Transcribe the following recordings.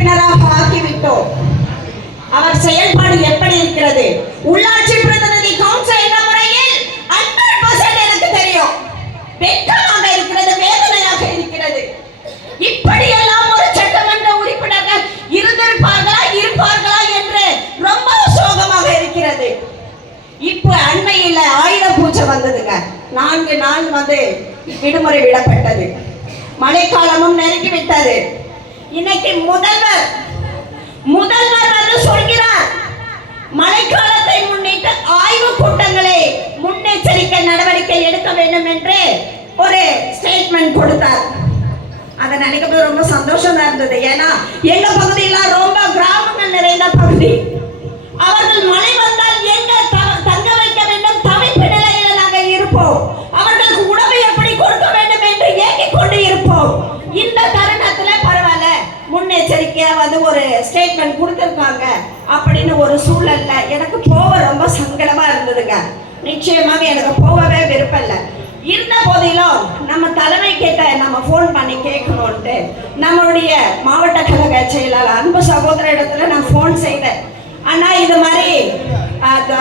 உறுப்பினராக ஆக்கிவிட்டோம். அவர் செயல்பாடு எப்படி இருக்கிறது? உள்ளாட்சி பிரதிநிதி கவுன்சில் என்ற முறையில் 100% எனக்கு தெரியும். வெட்கமாக இருக்கிறது, வேதனையாக இருக்கிறது. இப்படியெல்லாம் ஒரு சட்டமன்ற உறுப்பினர்கள் இருப்பார்களா என்று ரொம்ப சோகமாக இருக்கிறது. இப்ப அண்மையில் ஆயுத பூஜை வந்ததுங்க. 4 நாள் விடுமுறை விடப்பட்டது. மழைக்காலமும் நெருங்கி விட்டது. இன்னைக்கு முதல்வர் சொல்கிறார், மழைக்காலத்தை முன்னிட்டு ஆய்வு கூட்டங்களை முன்னெச்சரிக்கை நடவடிக்கை எடுக்க வேண்டும் என்று ஒரு ஸ்டேட்மெண்ட் கொடுத்தார். அதை நினைக்கும் ரொம்ப சந்தோஷமா இருந்தது. ஏன்னா எங்க பகுதியில் ரொம்ப கிராமங்கள் நிறைந்த பகுதி. அவர்கள் மழை வந்தால் எங்க தங்க வைக்க வேண்டும், தவிப்பு நிலையில் நாங்கள் இருப்போம். அவர்களுக்கு உணவு எப்படி கொடுக்க வேண்டும் என்று ஏங்கிக் கொண்டு இருப்போம். இந்த தருணத்துல பரவாயில்ல, முன்னெச்சரிக்கையா ஒரு ஸ்டேட்மெண்ட் கொடுத்திருக்காங்க அப்படின்னு ஒரு சூழல்ல எனக்கு போக ரொம்ப சங்கடமா இருந்ததுங்க. நிச்சயமாக எனக்கு போகவே விருப்பம் இல்லை. இருந்த போதிலும் நம்ம தலைமை கேட்ட நம்ம போன் பண்ணி கேட்கணும்ட்டு நம்மளுடைய மாவட்ட கழக செயலாளர் அன்பு சகோதர இடத்துல நான் போன் செய்தேன். ஆனா இது மாதிரி அந்த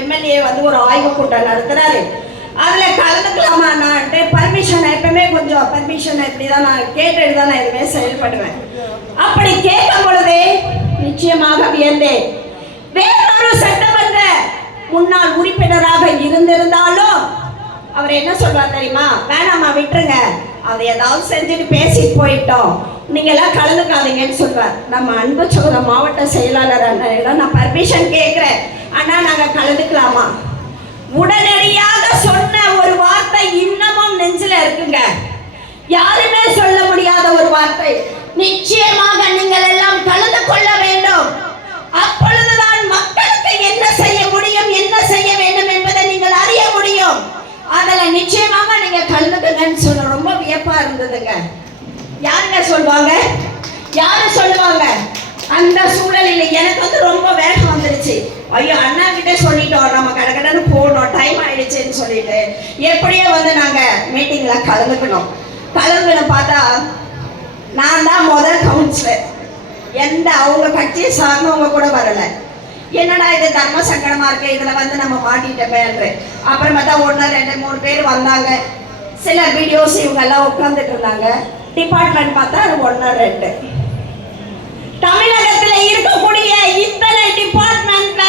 எம்எல்ஏ ஒரு ஆய்வு கூட்டம் நடத்துறாரு, அதுல கலந்துக்கலாமான்ட்டு பர்மிஷன் எப்பவுமே கொஞ்சம் பர்மிஷன் இப்படிதான் நான் கேட்டுட்டு தான் நான் எதுவுமே செயல்படுவேன். அப்படி கேட்கும் பொழுதே நிச்சயமாக வியந்தேன். வேறொரு சட்டமன்ற முன்னாள் உறுப்பினராக இருந்திருந்தாலும் அவர் என்ன சொல்றாரு தெரியுமா? வேணாமா, விட்டுருங்க, அதை ஏதாவது செஞ்சுட்டு பேசிட்டு போயிட்டோம், நீங்க எல்லாம் கலந்துக்காதீங்கன்னு சொல்றார். நம்ம அன்பு சகோதர மாவட்ட செயலாளர் அண்ணன் நான் பர்மிஷன் கேட்கிறேன், ஆனா நாங்க கலந்துக்கலாமா? உடனடியாக சொன்ன ஒரு வார்த்தை இன்னமும் நெஞ்சில இருக்குங்க. யாருமே சொல்ல முடியாத ஒரு வார்த்தை. நிச்சயமாக நீங்கள் எல்லாம் கலந்து கொள்ள வேண்டும். அப்பொழுதுதான் மக்களுக்கு என்ன செய்ய முடியும், என்ன செய்ய வேண்டும் என்பதை நீங்கள் அறிய முடியும். அதுல நிச்சயமாக நீங்க கலந்துக்கங்கன்னு சொல்ல ரொம்ப வியப்பா இருந்ததுங்க. யாருங்க சொல்லுவாங்க? யாரு சொல்லுவாங்க? அந்த சூழலில் எனக்கு ரொம்ப வேகம் வந்துருச்சு. ஐயோ, அண்ணா கிட்டே சொல்லிட்டோம், நம்ம கடகடன்னு போகணும், டைம் ஆயிடுச்சுன்னு சொல்லிட்டு எப்படியோ நாங்க மீட்டிங்ல கலந்துக்கணும். பார்த்தா நான் தான் முதல் கவுன்சிலர். அவங்க கட்சியை சார்ந்தவங்க கூட வரல. என்னடா இது தர்ம சங்கடமா இருக்கு, இதுல நம்ம மாட்டிட்டோமே என்று. அப்புறம் பார்த்தா 1 2 3 பேர் வந்தாங்க. சில வீடியோஸ் இவங்க எல்லாம் உட்கார்ந்துட்டு இருந்தாங்க. டிபார்ட்மெண்ட் பார்த்தா அது 1 2. தமிழகத்தில் இருக்கக்கூடிய இத்தனை டிபார்ட்மெண்ட்ல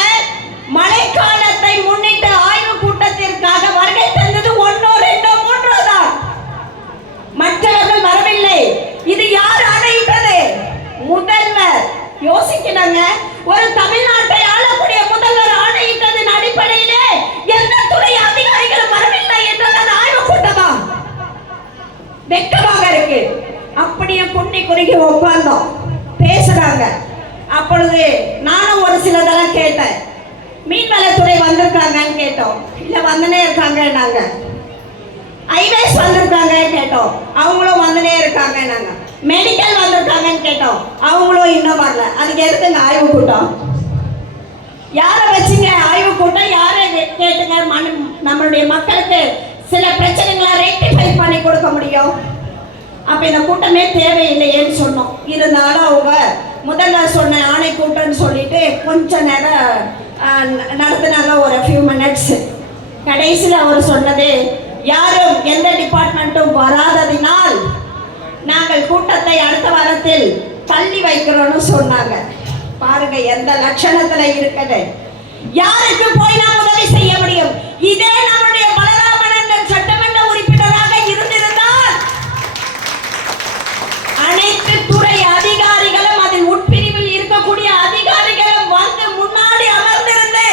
மழைக்காலத்தை முன்னிட்டு ஆய்வு கூட்டத்திற்காக வருகை தந்தது 1 2 3 தான். மற்றவர்கள் வரவில்லை. இது யார் ஆணையிட்டது? முதல்வர். யோசிக்கிறாங்க, ஒரு தமிழ்நாட்டை ஆளக்கூடிய முதல்வர் ஆணையிட்டதன் அடிப்படையிலே எந்த துறை அதிகாரிகளும் வரவில்லை என்றால் ஆய்வு கூட்டமா? வெக்கமாக இருக்கு. அப்படியே புண்ணி குறுகி உட்கார்ந்தோம், பேசுறாங்க. அப்பொழுது நானும் ஒரு சிலதெல்லாம் கேட்டேன். மீன்வளத்துறை வந்திருக்காங்கன்னு கேட்டோம். இல்ல வந்துனே இருக்காங்க நாங்க. ஐவேஸ் வந்திருக்காங்க கேட்டோம், அவங்களும் வந்துனே இருக்காங்க நாங்க. மெடிக்கல் வந்திருக்காங்கன்னு கேட்டோம், அவங்களும் இன்னும் வரல. அதுக்கு எதுக்குங்க ஆய்வு கூட்டம்? யாரை வச்சுங்க ஆய்வு கூட்டம்? யாரை கேட்டுங்க நம்மளுடைய மக்களுக்கு சில பிரச்சனைகளை ரெக்டிஃபை பண்ணி கொடுக்க முடியும்? அப்ப இந்த கூட்டமே தேவையில்லையேன்னு சொன்னோம். இருந்தாலும் அவங்க முதல்வர் சொன்ன ஆணை கூட்டம்னு சொல்லிட்டு கொஞ்ச நேரம் நடத்தினாங்க, ஒரு ஃபியூ மினிட்ஸ். கடைசியில் அவர் சொன்னது, யாரும் எந்த டிபார்ட்மெண்ட்டும் வராததினால் நாங்கள் கூட்டத்தை அடுத்த வாரத்தில் தள்ளி வைக்கிறோம்னு சொன்னாங்க. பாருங்க எந்த லட்சணத்துல இருக்குது. யாருக்கு போய் நாம் உதவி செய்ய முடியும்? இதே நம்முடைய பலராமன் சட்டமன்ற உறுப்பினராக இருந்திருந்தால் அனைத்து துறை அதிகாரிகளும் அதில் உட்பிரிவில் இருக்கக்கூடிய அதிகாரிகளும் வந்து முன்னாடி அமர்ந்திருந்து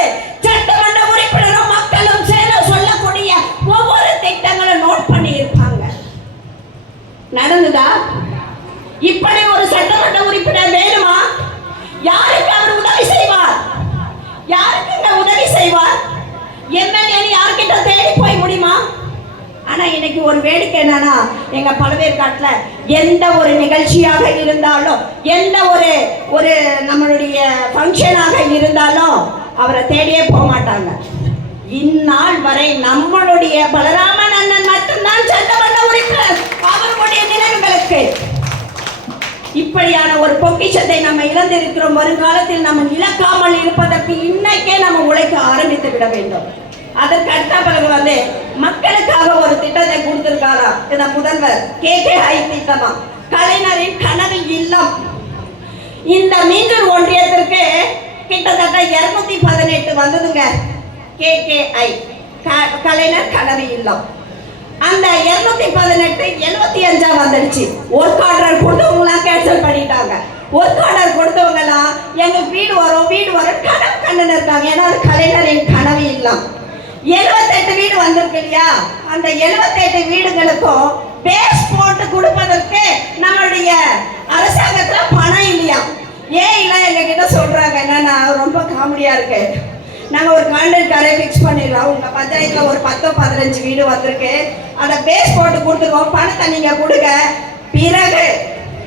சட்டமன்ற உறுப்பினரும் மக்களும் சேர்ந்து சொல்லக்கூடிய ஒவ்வொரு திட்டங்களும் நோட் பண்ணி இருப்பாங்க. நடந்ததா? இப்படி ஒரு சட்டமன்ற உறுப்பினர் வேணுமா? யாருக்கு அவர் உதவி செய்வார்? யாருக்கு உதவி செய்வார்? எம்எல்ஏ யார்கிட்ட தேடி போய் முடியுமா? ஆனா இன்னைக்கு ஒரு வேடிக்கை என்னன்னா, எங்க பழவேற்காட்டுல எந்த ஒரு நிகழ்ச்சியாக இருந்தாலும், எந்த ஒரு நம்மளுடைய ஃபங்க்ஷனாக இருந்தாலும் அவரை தேடியே போக மாட்டாங்க. இந்நாள் வரை நம்மளுடைய பலராமன் அண்ணன் மட்டும்தான் சட்டமன்ற உறுப்பினர். அவர்களுடைய நினைவுகளுக்கு இப்படியான ஒரு பொக்கிஷத்தை நம்ம இழந்திருக்கிறோம். வருங்காலத்தில் நம்ம இழக்காமல் இருப்பதற்கு இன்னைக்கே நம்ம உழைக்க ஆரம்பித்து விட வேண்டும். அதற்கு அடுத்த பிறகு மக்களுக்காக ஒரு திட்டத்தை கொடுத்திருக்காரா இந்த முதல்வர். KKI திட்டமா, கலைஞரின் கனவு இல்லம். இந்த மீஞ்சூர் ஒன்றியத்திற்கு கிட்டத்தட்ட 218 வந்ததுங்க. KKI கலைஞர் கனவு இல்லம். அந்த 218 75 வந்துடுச்சு. ஒர்க் ஆர்டர் கொடுத்தவங்களாம் கேன்சல் பண்ணிட்டாங்க. ஒர்க் ஆர்டர் கொடுத்தவங்கலாம் எங்களுக்கு வீடு வரும் கனவு கண்டுன்னு இருக்காங்க. ஏன்னா அது கலைஞரின் கனவு இல்லம். 78 வீடு வந்திருக்கு இல்லையா? அந்த 78 வீடுகளுக்கும் பேஸ் போட்டு கொடுப்பதற்கு நம்மளுடைய அரசாங்கத்துல பணம் இல்லையா? ஏன் இல்லை எங்க கிட்ட சொல்றாங்க. என்னன்னா ரொம்ப காமெடியா இருக்கு. நாங்கள் ஒரு கான்ட்ராக்டரை ஃபிக்ஸ் பண்ணிடலாம். உங்கள் பஞ்சாயத்தில் ஒரு 10-15 வீடு வந்திருக்கு, அதை பேஸ் போட்டு கொடுத்துருவோம், பணத்தை நீங்கள் கொடுங்க. பிறகு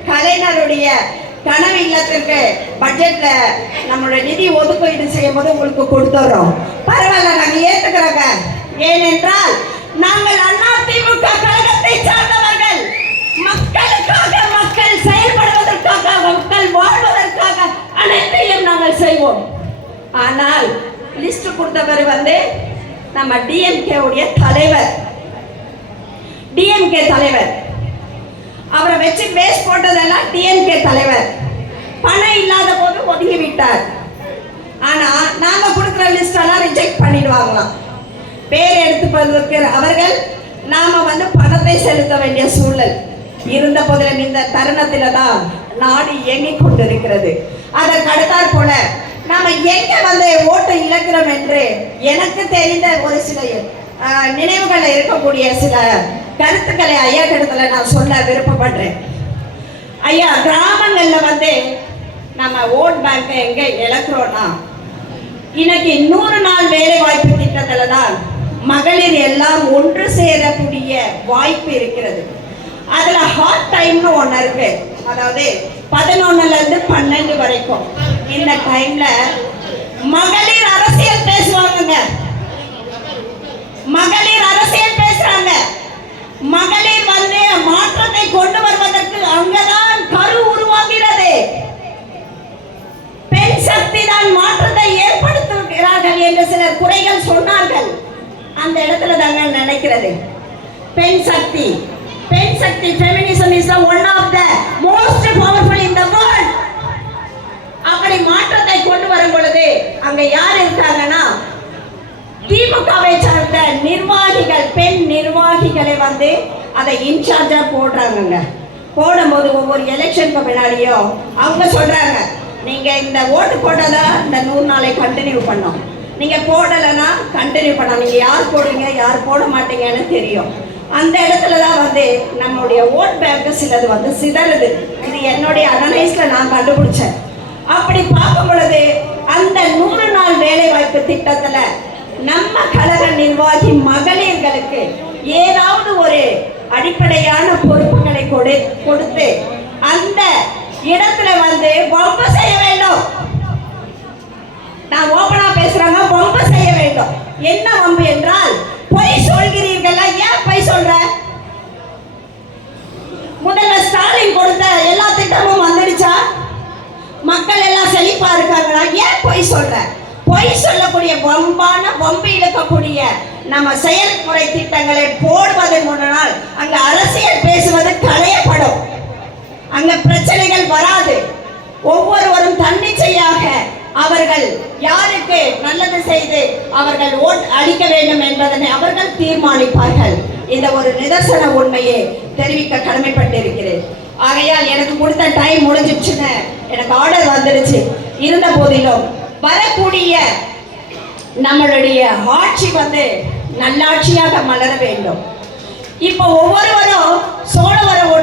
கலைஞருடைய கனவு இல்லத்திற்கு பட்ஜெட்டில் நம்மளோட நிதி ஒதுக்கீடு செய்யும் போது உங்களுக்கு கொடுத்துட்றோம். பரவாயில்ல, நாங்கள் ஏற்றுக்கிறோங்க. ஏனென்றால் நாங்கள் அதிமுக கழகத்தை சார்ந்தவர்கள். மக்களுக்காக, மக்கள் செயல்படுவதற்காக, மக்கள் வாழ்வதற்காக அனைத்தையும் நாங்கள் செய்வோம். ஆனால் லிஸ்ட் கொடுத்தவர் நம்ம டிஎம்கே உடைய தலைவர். டிஎம்கே தலைவர் அவரை வச்சு பேஸ் போட்டதெல்லாம் டிஎம்கே தலைவர். பணம் இல்லாத போது ஒதுங்கி விட்டார். ஆனா நாங்க கொடுக்குற லிஸ்ட் எல்லாம் ரிஜெக்ட் பண்ணிடுவாங்களாம். பேர் எடுத்து அவர்கள் நாம பணத்தை செலுத்த வேண்டிய சூழல் இருந்த போதிலும் இந்த தருணத்தில தான் நாடு இயங்கிக் கொண்டிருக்கிறது. அதற்கு அடுத்தாற் போல நாம எங்க ஓட்டு இழக்கிறோம் என்று எனக்கு தெரிந்த ஒரு சில நினைவுகள் இருக்கக்கூடிய சில கருத்துக்களை ஐயா கிடத்துல நான் சொல்ல விருப்பப்படுறேன். ஐயா, கிராமங்கள்ல நம்ம ஓட் பேங்க் எங்க இழக்கிறோம்னா, இன்னைக்கு 100 நாள் வேலை வாய்ப்பு திட்டத்துல தான் மகளிர் எல்லாம் ஒன்று சேரக்கூடிய வாய்ப்பு இருக்கிறது. அதுல ஹாட் டைம்னு ஒண்ணு இருக்கு. அதாவது 11ல இருந்து 12 வரைக்கும் இந்த டைம்ல மகளிர் அரசியல் பேசுவாங்க. மகளிர் அரசியல் பேசுறாங்க. மகளிர் மாற்றத்தை கொண்டு வருவதற்கு அங்கதான் கரு உருவாகிறது. பெண் சக்தி தான் மாற்றத்தை ஏற்படுத்துகிறார்கள் என்று சிலர் குறைகள் சொன்னார்கள். அந்த இடத்துல தாங்க நினைக்கிறது பெண் சக்தி. பெண் சக்தி feminism is the one of the most powerful in the world. அப்படி மாற்றத்தை கொண்டு வரும் பொழுது அங்க யார் இருக்காங்கன்னா, திமுகவை சார்ந்த நிர்வாகிகள், பெண் நிர்வாகிகளை அதை இன்சார்ஜா போடுறாங்க. போடும்போது ஒவ்வொரு எலெக்ஷனுக்கு முன்னாடியும் அவங்க சொல்றாங்க, நீங்க இந்த ஓட்டு போட்டதான் இந்த 100 நாளை கண்டினியூ பண்ணோம், நீங்க போடலைன்னா கண்டினியூ பண்ணோம், நீங்க யார் போடுவீங்க யார் போட மாட்டீங்கன்னு தெரியும். அந்த இடத்துல தான் நம்மளுடைய ஓட் பேங்க் சிலது சிதறுது. இது என்னுடைய அனலைஸ்ல நான் கண்டுபிடிச்சேன். அப்படி பார்க்கும் பொழுது அந்த 100 நாள் வேலை வாய்ப்பு திட்டத்துல நம்ம கழக நிர்வாகி மகளிர்களுக்கு ஏதாவது ஒரு அடிப்படையான பொறுப்புகளை கொடுத்து அந்த இடத்துல வம்பு செய்ய வேண்டும். நான் ஓபனா பேசுறாங்க, வம்பு செய்ய வேண்டும். என்ன வம்பு என்றால், பொய் சொல்கிறீர்கள். ஏன் பொய் சொல்ற? முதல்வர் ஸ்டாலின் கொடுத்த எல்லா திட்டமும் வந்துடுச்சா? மக்கள் எல்லாம் செழிப்பா இருக்காங்களா? ஏன் பொய் சொல்ற? பொய் சொல்லக்கூடிய வம்பு இழுக்கக்கூடிய நம்ம செயல்முறை திட்டங்களை போடுவதன் முன்னால் அங்க அரசியல் பேசுவது களையப்படும். அங்க பிரச்சனைகள் வராது. ஒவ்வொருவரும் தன்னிச்சையாக அவர்கள் யாருக்கு நல்லது செய்து அவர்கள் ஓட் அளிக்க வேண்டும் என்பதனை அவர்கள் தீர்மானிப்பார்கள். இந்த ஒரு நிதர்சன உண்மையை தெரிவிக்க கடமைப்பட்டிருக்கிறேன். ஆகையால் எனக்கு கொடுத்த டைம் முடிஞ்சிடுச்சுன்னு எனக்கு ஆர்டர் வந்துடுச்சு. இருந்த போதிலும் வரக்கூடிய நம்மளுடைய ஆட்சி நல்லாட்சியாக மலர வேண்டும். இப்போ ஒவ்வொருவரும் சோழவரம்